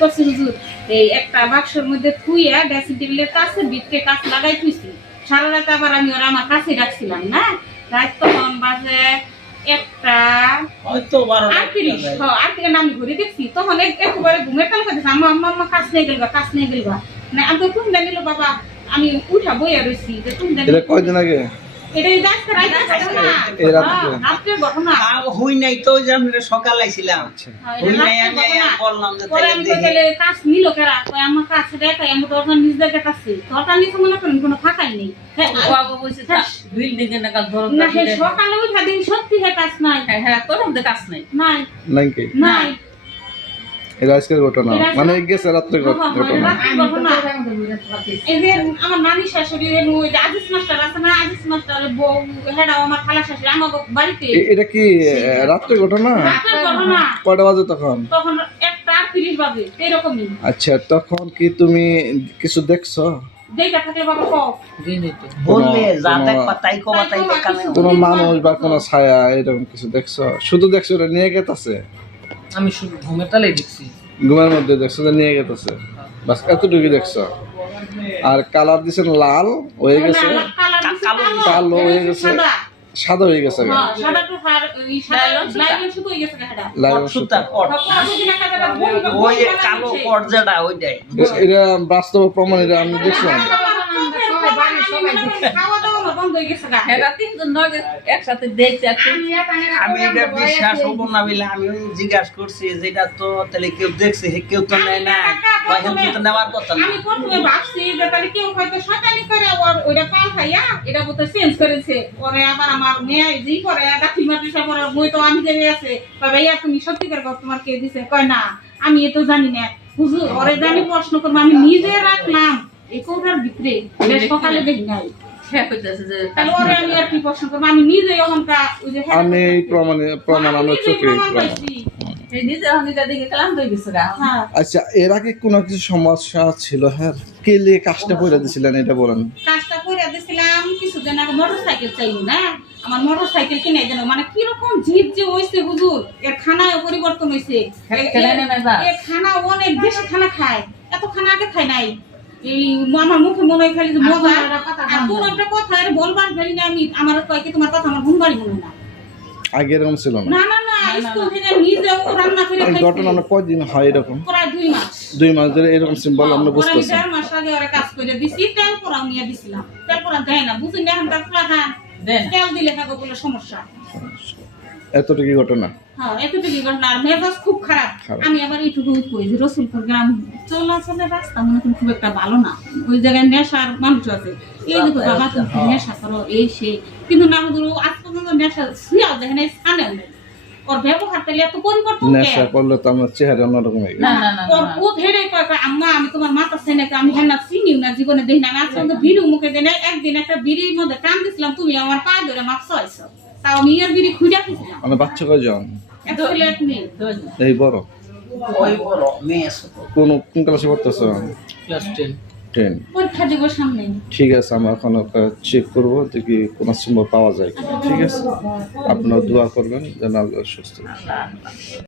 করছি হুজুর, এই একটা বাক্সের মধ্যে থুইয়া ড্রেসিং টেবিলের কাছে বিটকে কাজ লাগাই থুইছি। সারা রাত আবার আমি ওরা আমার কাছে রাখছিলাম না। রাত তখন বাজে 1টা হয়তো 12টা 38, আর থেকে আমি ঘুরে দেখছি তখন একেবারে ঘুমের কাল কথা আম্মা আম্মা আম্মা কাজ নিয়ে গেলবা না আমি তো তুমি জানিল বাবা আমি উঠা বইয়া রইছি যে তুমি জানি এটা কয়দিন আগে? এটাই যাচ্ছে রাইতে এই রাতে? রাতে ঘটনা হই নাই তো যে আমরা সকাল আইছিলাম হই নাই আমি বললাম যে পরে আমি কইলে কাজ নিল কেরা কই আমার কাছে দেখাই আমি তো ওখানে নিজ জায়গা কাছে তোটা নিচে মনে করেন কোনো ফাঁকাই নেই বাবা বলছে বিল্ডিং এর নাগাল ধরো না হে সকালে উঠা দিন সত্যি হে কাজ নাই হ্যাঁ কোথাও কাজ নাই নাই নাই কি? নাই এটা আজকের ঘটনা মানে গেছে রাত্রে ঘটনা। এই যে আমার নানি শাশুড়ি ওই যে আজিজ মাস্টার আছে না, আজিজ মাস্টারের বউ হেডাও আমার খালা শাশুড়ি আমার বাড়িতে। এটা কি রাত্রে ঘটনা? রাতের ঘটনা। কয়টা বাজে তখন? তখন 1:30 বাজে এরকমই। আচ্ছা তখন কি তুমি কিছু দেখছো? দেখা থাকলে বাবা কও বললে যা দেখ পাতাই কো পাতাই কানে কোনো মানুষ বা কোনো ছায়া এরকম কিছু দেখছো? শুধু দেখছো এটা নিয়ে গেছে? আমি শুধু ঘুমের তালে দেখছি। ঘুমের মধ্যে দেখছো যে নিয়ে গেছে, বাস এতটুকু দেখছো। আর কালার দিছেন লাল হয়ে গেছে, কালো হয়ে গেছে, সাদা হয়ে গেছে। সাদা তো এই সাদা লাইন শুধু হয়ে গেছে হেডা। লাল সুতা কট ওই কালো পর্দাটা ওইটাই এটা বাস্তব প্রমাণ, এটা আমি দেখলাম। খাওয়া দাওয়া বন্ধ হয়ে গেছে গা। হ্যাঁ তিনজন নয় একসাথে দেখছি। আমি এটা বিশ্বাস হবো না বলে আমি জিজ্ঞাসা করছি যেটা তো তাহলে কেউ দেখছে কেউ তো নেয় না তো নেওয়ার কথা না। আমি প্রথমে ভাবছি যে তাহলে কেউ হয়তো শয়তানি করে ওইটা পাল খাইয়া এটা বোধ চেঞ্জ করেছে। পরে আবার আমার মেয়ে জি করে গাছি মাটিসা পরে বই তো আমি জেনে আছে ভাইয়া তুমি সত্যি করে তোমার কে দিছে? কয় না আমি এ তো জানি না হুজুর। ওরে জানি প্রশ্ন করবো আমি নিজে রাখলাম এই কৌটার ভিতরে সকালে দেখি নাই। তাহলে ওরে আমি আর কি প্রশ্ন করবো? আমি নিজে ওখানটা ওই যে আমি এই প্রমাণ আমার চোখে প্রমাণ। আচ্ছা এর আগে কোনো কিছু সমস্যা ছিল? হ্যাঁ কে লিয়ে কাজটা করে দিছিলেন এটা বলেন। কাজটা করে দিছিলাম কিছুদিন আগে মোটরসাইকেল চাইলো না, আমার মোটরসাইকেল কিনে দেন মানে কিরকম জিদ যে হয়েছে হুজুর। এর খানায় পরিবর্তন হয়েছে, এর খানা অনেক বেশি খানা খায়, এত খানা আগে খায় নাই। এই আমার মুখে মনে হয় খালি মজা আর কোন একটা কথা আর বলবার পারি না আমি। আমার কয় কি তোমার কথা আমার ঘুমবাড়ি মনে না। আগে এরকম ছিল না? না না না স্কুল থেকে নিজেও রান্না করে খাইছি। ঘটনা কয়দিন হয় এরকম? প্রায় 2 মাস। 2 মাস ধরে এরকম সিম্বল আমরা বুঝতেছি। 4 মাস আগে ওরা কাজ করে দিছি, তেল পোড়াও নিয়ে দিছিলাম। তেল পোড়া দেয় না বুঝি না, এখন তার খান তেল দিলে কাগো বলে সমস্যা। এতটুকু ঘটনা? হ্যাঁ এতটুকু ঘটনা। আর মেজাজ খুব খারাপ। আমি আবার এইটুকু কই যে রসুলপুর গ্রাম চলাচলের রাস্তা মনে করি খুব একটা ভালো না। ওই জায়গায় নেশার মানুষ আছে, এই যে বাবা তুমি নেশা করো এই সে, কিন্তু না হুজুর আজ পর্যন্ত নেশা শুয়াও দেখেন এই স্থানেও নেই। ওর ব্যবহার তাহলে এত পরিবর্তন নেশা করলে তো আমার চেহারা অন্যরকম হয়ে গেছে। ও ধেরে কয় আম্মা আমি তোমার মাথা চেনে আমি হ্যাঁ না চিনিও না জীবনে দেখি না। আমি আজ পর্যন্ত বিড়ি মুখে দেয় না। একদিন একটা বিড়ির মধ্যে টান দিছিলাম, তুমি আমার পায়ে ধরে মাপ চাইছো, তাও আমি এর বিড়ি খুঁজা খেয়েছিলাম। মানে বাচ্চা কয়জন? এক ছেলে এক মেয়ে। এই বড় ওই বড় মেয়ে কোন ক্লাসে পড়তেছ? ক্লাস 10। পরীক্ষা দেব সামনে। ঠিক আছে আমরা এখন চেক করবো দেখি কোন সিম্বল পাওয়া যায়। ঠিক আছে আপনারা দোয়া করবেন যেন আল্লাহ সুস্থ।